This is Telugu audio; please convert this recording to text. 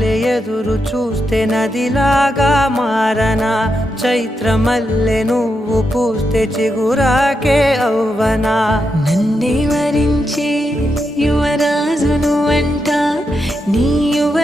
మల్లె ఎదురు చూస్తే నదిలాగా మారనా, చైత్రమల్లె నువ్వు పూస్తే చిగురాకే అవ్వనా. నన్నే వరించే యువరాజును అంట నీ యువ